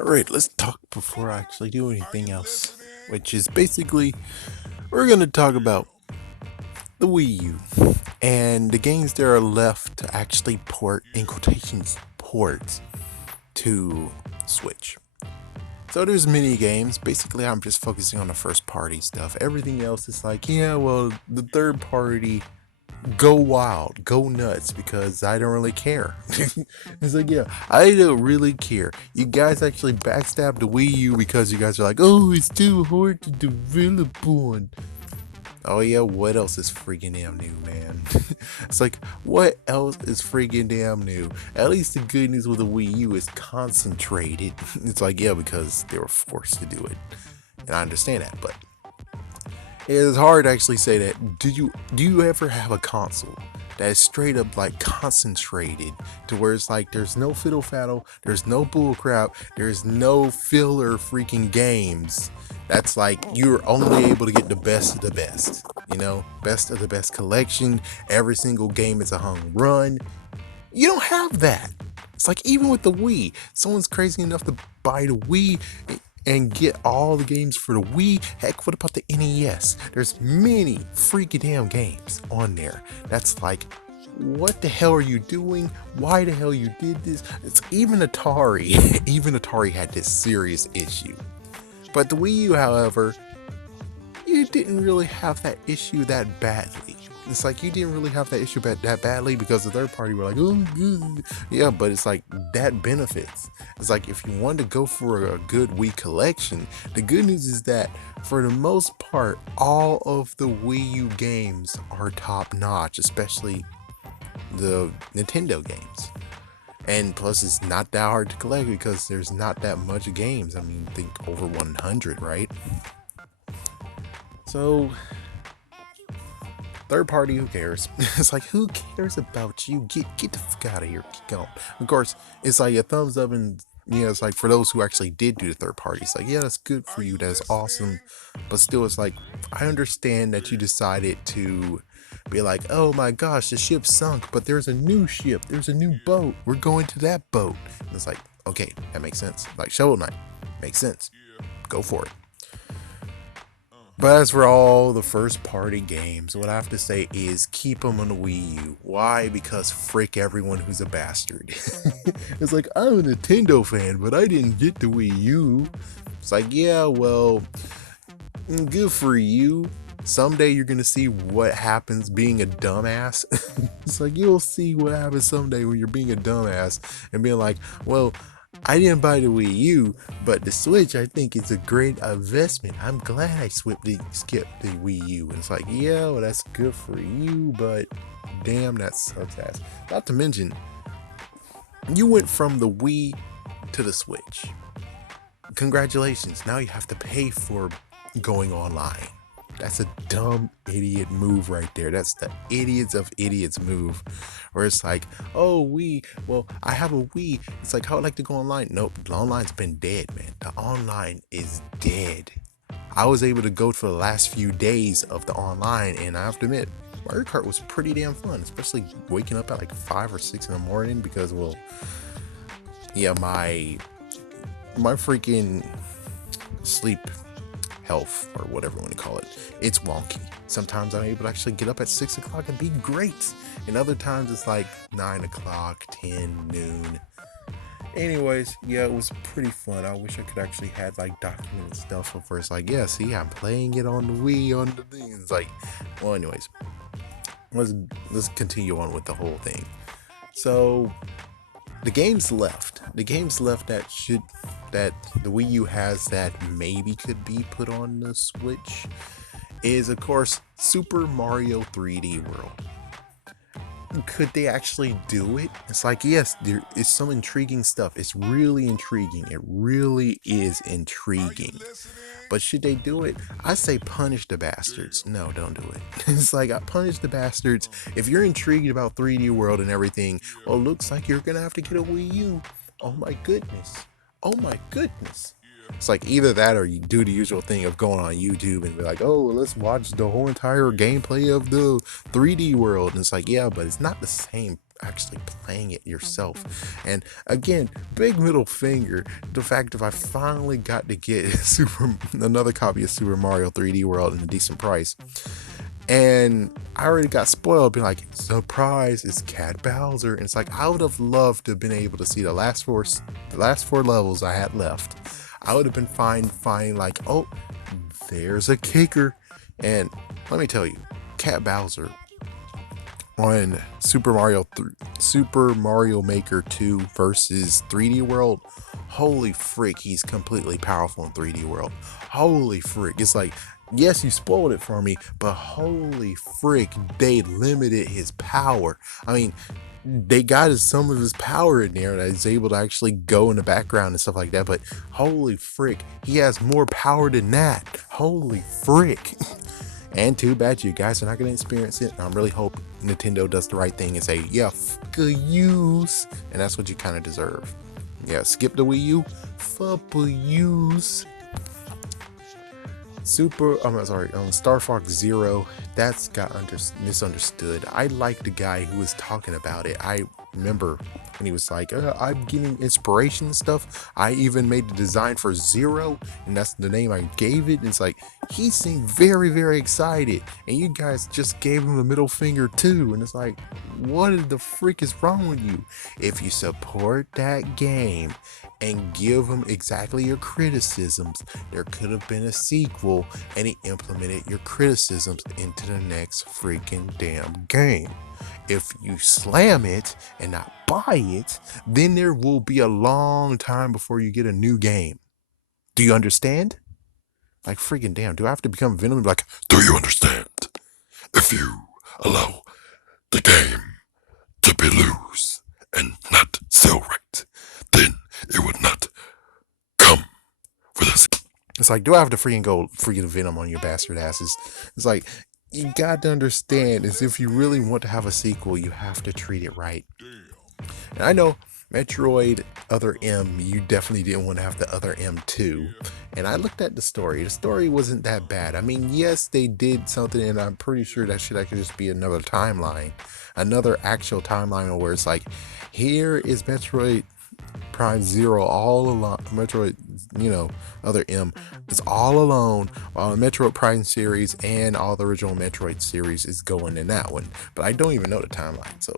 Alright, let's talk before I actually do anything else. Which is basically, we're going to talk about the Wii U and the games that are left to actually port, in quotations, port to Switch. So there's mini games. Basically, I'm just focusing on the first party stuff. Everything else is like, yeah, well, the third party, go wild, go nuts, because I don't really care. It's like, yeah, I don't really care. You guys actually backstabbed the Wii U because you guys are like, oh, it's too hard to develop on. Oh yeah, what else is freaking damn new, man? It's like, what else is freaking damn new? At least the good news with the Wii U is concentrated. It's like, yeah, because they were forced to do it. And I understand that, but it's hard to actually say that. Do you ever have a console that is straight up like concentrated to where it's like there's no fiddle faddle, there's no bull crap, there's no filler freaking games. That's like you're only able to get the best of the best. Best of the best collection. Every single game is a home run. You don't have that. It's like even with the Wii, someone's crazy enough to buy the Wii and get all the games for the Wii. Heck, what about the NES? There's many freaking damn games on there. That's like, what the hell are you doing? Why the hell you did this? It's even Atari. Even Atari had this serious issue. But the Wii U, however, you didn't really have that issue that badly. It's like you didn't really have that issue that badly because the third party were like, oh, good. Yeah, but it's like that benefits. It's like if you want to go for a good Wii collection, the good news is that for the most part, all of the Wii U games are top notch, especially the Nintendo games. And plus, it's not that hard to collect because there's not that much games. I mean, think over 100, right? So third party, who cares? It's like, who cares about you? Get the fuck out of here. Keep going. Of course, it's like a thumbs up, and it's like for those who actually did do the third party, it's like, yeah, that's good for you. That's awesome. But still, it's like, I understand that you decided to be like, oh my gosh, the ship sunk, but there's a new ship. There's a new boat. We're going to that boat. And it's like, okay, that makes sense. Like Shovel Knight. Makes sense. Go for it. But as for all the first party games, what I have to say is keep them on the Wii U. Why? Because frick everyone who's a bastard. It's like, I'm a Nintendo fan, but I didn't get the Wii U. It's like, yeah, well, good for you. Someday you're gonna see what happens being a dumbass. It's like you'll see what happens someday when you're being a dumbass and being like, well, I didn't buy the Wii U, but the Switch, I think it's a great investment. I'm glad I skipped the Wii U. And it's like, yeah, well, that's good for you, but damn, that sucks ass. Not to mention, you went from the Wii to the Switch. Congratulations. Now you have to pay for going online. That's a dumb idiot move right there. That's the idiots of idiots move. Where it's like, oh, well, I have a Wii. It's like, how would I like to go online? Nope, the online's been dead, man. The online is dead. I was able to go for the last few days of the online, and I have to admit, Mario Kart was pretty damn fun, especially waking up at like 5 or 6 in the morning because, well, yeah, my freaking sleep health or whatever you want to call it, it's wonky. Sometimes I'm able to actually get up at 6 o'clock and be great, and other times it's like 9 o'clock, 10, noon. Anyways, yeah, it was pretty fun. I wish I could actually had like documented stuff of where it's like, yeah, see, I'm playing it on the Wii on the thing. It's like, well, anyways, let's continue on with the whole thing. So the games left that the Wii U has that maybe could be put on the Switch is, of course, Super Mario 3D World. Could they actually do it? It's like, yes, there is some intriguing stuff. It's really intriguing. It really is intriguing. But should they do it? I say punish the bastards. No, don't do it. It's like, I punish the bastards. If you're intrigued about 3D World and everything, well, it looks like you're gonna have to get a Wii U. Oh my goodness. Oh my goodness. It's like either that or you do the usual thing of going on YouTube and be like, oh, let's watch the whole entire gameplay of the 3D World. And it's like, yeah, but it's not the same actually playing it yourself. And again, big middle finger, the fact that I finally got to get another copy of Super Mario 3D World at a decent price. And I already got spoiled, being like, surprise, it's Cat Bowser. And it's like, I would have loved to have been able to see the last four levels I had left. I would have been fine, like, oh, there's a kicker. And let me tell you, Cat Bowser on Super Mario Maker 2 versus 3D World, holy frick, he's completely powerful in 3D World. Holy frick, it's like, yes, you spoiled it for me, but holy frick, they limited his power. I mean, they got some of his power in there that he's able to actually go in the background and stuff like that, but holy frick, he has more power than that. Holy frick. And too bad you guys are not going to experience it. I really hope Nintendo does the right thing and say, yeah, fuck use. And that's what you kind of deserve. Yeah, skip the Wii U. Fuck use. Star Fox Zero, that's got misunderstood. I like the guy who was talking about it. I remember when he was like, I'm getting inspiration and stuff. I even made the design for Zero, and that's the name I gave it. And it's like, he seemed very, very excited, and you guys just gave him the middle finger too. And it's like, what the freak is wrong with you? If you support that game and give him exactly your criticisms, there could have been a sequel, and he implemented your criticisms into the next freaking damn game. If you slam it and not buy it, then there will be a long time before you get a new game. Do you understand? Like, freaking damn, do I have to become Venom and be like, do you understand? If you allow the game to be loose and not sell right, then it would not come for this. It's like, do I have to freaking go freaking Venom on your bastard asses? It's like, you got to understand, is if you really want to have a sequel, you have to treat it right. And I know Metroid Other M, you definitely didn't want to have the Other M too. And I looked at the story. The story wasn't that bad. I mean, yes, they did something, and I'm pretty sure that could just be another timeline. Another actual timeline where it's like, here is Metroid Prime Zero all alone. Metroid, Other M is all alone, while the Metroid Prime series and all the original Metroid series is going in that one. But I don't even know the timeline, so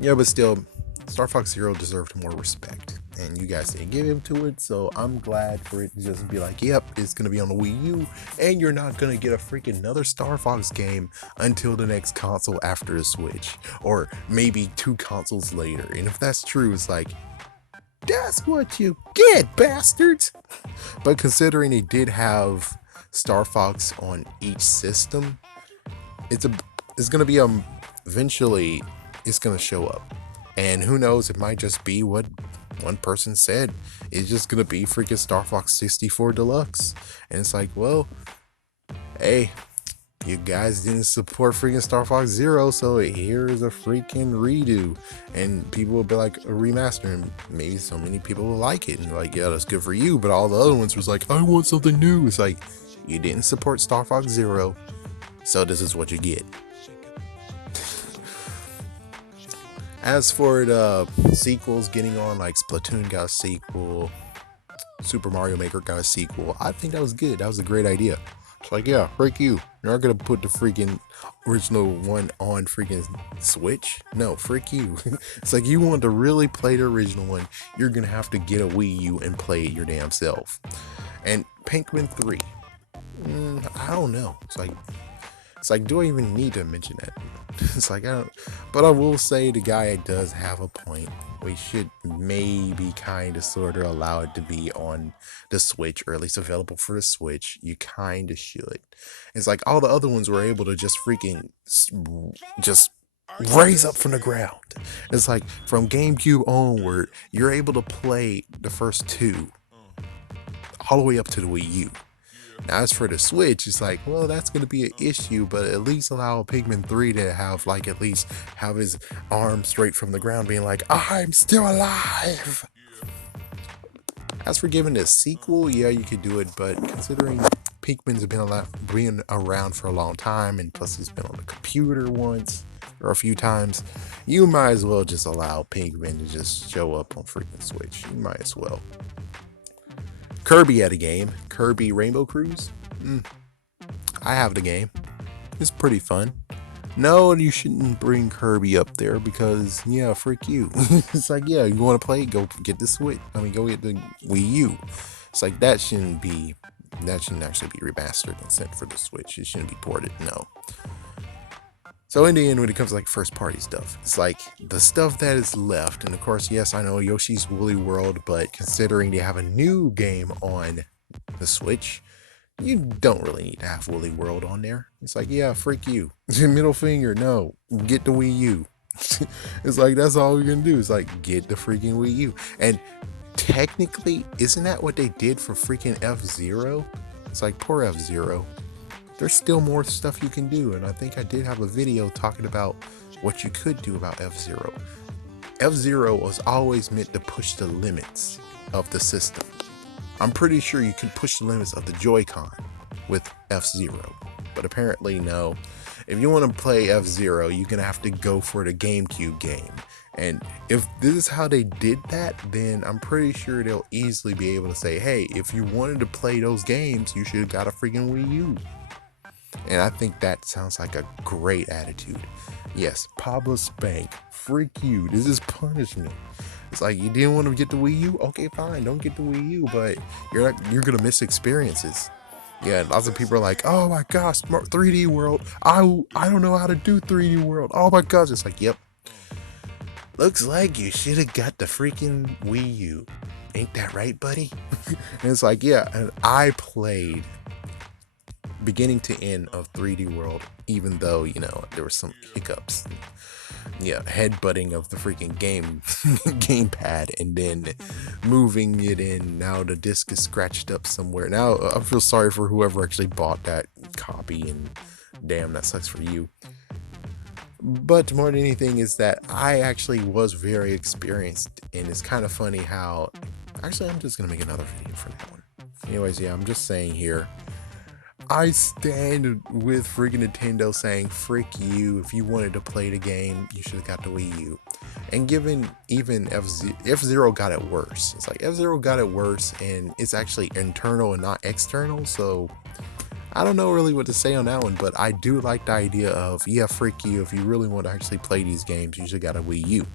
yeah, but still, Star Fox Zero deserved more respect, and you guys didn't give him to it, so I'm glad for it to just be like, yep, it's gonna be on the Wii U, and you're not gonna get a freaking another Star Fox game until the next console after the Switch, or maybe 2 consoles later. And if that's true, it's like, that's what you get, bastards. But considering they did have Star Fox on each system, it's gonna be eventually it's gonna show up, and who knows, it might just be what one person said. It's just gonna be freaking Star Fox 64 Deluxe. And it's like, well, hey, you guys didn't support freaking Star Fox Zero, so here's a freaking redo, and people will be like, a remaster, and maybe so many people will like it, and like, yeah, that's good for you. But all the other ones was like, I want something new. It's like, you didn't support Star Fox Zero, so this is what you get. As for the sequels getting on, like Splatoon got a sequel, Super Mario Maker got a sequel, I think that was good. That was a great idea. It's like, yeah, freak you. You're not gonna put the freaking original one on freaking Switch? No, freak you. It's like, you want to really play the original one, you're gonna have to get a Wii U and play it your damn self. And Pikmin 3, I don't know. It's like, do I even need to mention that? It's like, I don't, but I will say the guy does have a point. We should maybe kind of sort of allow it to be on the Switch, or at least available for the Switch. You kind of should. It's like all the other ones were able to just freaking just raise up from the ground. It's like from GameCube onward, you're able to play the first 2 all the way up to the Wii U. Now, as for the Switch, it's like, well, that's going to be an issue, but at least allow Pikmin 3 to have, like, at least have his arm straight from the ground, being like, I'm still alive. As for giving a sequel, yeah, you could do it, but considering Pikmin's been around for a long time, and plus it's been on the computer once or a few times. You might as well just allow Pikmin to just show up on freaking Switch. You might as well. Kirby had a game, Kirby Rainbow Cruise. I have the game. It's pretty fun. No, you shouldn't bring Kirby up there because, yeah, frick you. It's like, yeah, you want to play? Go get the Switch. Go get the Wii U. It's like that shouldn't actually be remastered and sent for the Switch. It shouldn't be ported. No. So in the end, when it comes to like first party stuff, it's like the stuff that is left. And of course, yes, I know Yoshi's Woolly World, but considering they have a new game on the Switch, you don't really need to have Woolly World on there. It's like, yeah, freak you. Middle finger, no. Get the Wii U. It's like, that's all we're gonna do. It's like, get the freaking Wii U. And technically, isn't that what they did for freaking F-Zero? It's like, poor F-Zero. There's still more stuff you can do. And I think I did have a video talking about what you could do about F-Zero. F-Zero was always meant to push the limits of the system. I'm pretty sure you can push the limits of the Joy-Con with F-Zero, but apparently no. If you want to play F-Zero, you're going to have to go for the GameCube game. And if this is how they did that, then I'm pretty sure they'll easily be able to say, hey, if you wanted to play those games, you should have got a freaking Wii U. And I think that sounds like a great attitude. Yes, Pablo Spank, freak you. This is punishment. It's like, you didn't want to get the Wii U? Okay, fine, don't get the Wii U, but you're gonna miss experiences. Yeah, lots of people are like, oh my gosh, 3D World. I don't know how to do 3D World. Oh my gosh, it's like, yep. Looks like you should have got the freaking Wii U. Ain't that right, buddy? And it's like, yeah, and I played beginning to end of 3D World, even though, there were some hiccups. Yeah, headbutting of the freaking gamepad, and then moving it in. Now the disc is scratched up somewhere. Now I feel sorry for whoever actually bought that copy, and damn, that sucks for you. But more than anything is that I actually was very experienced, and it's kind of funny how, actually I'm just gonna make another video for that one. Anyways, yeah, I'm just saying here, I stand with freaking Nintendo saying, frick you, if you wanted to play the game, you should have got the Wii U. And given even F-Zero got it worse. It's like F-Zero got it worse, and it's actually internal and not external, so I don't know really what to say on that one, but I do like the idea of, yeah, frick you, if you really want to actually play these games, you should got a Wii U.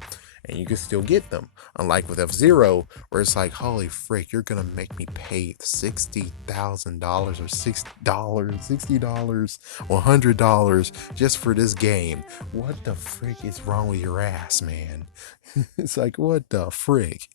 And you can still get them. Unlike with F-Zero, where it's like, holy frick, you're gonna make me pay $60,000 or $60 or $100 just for this game. What the frick is wrong with your ass, man? It's like, what the frick?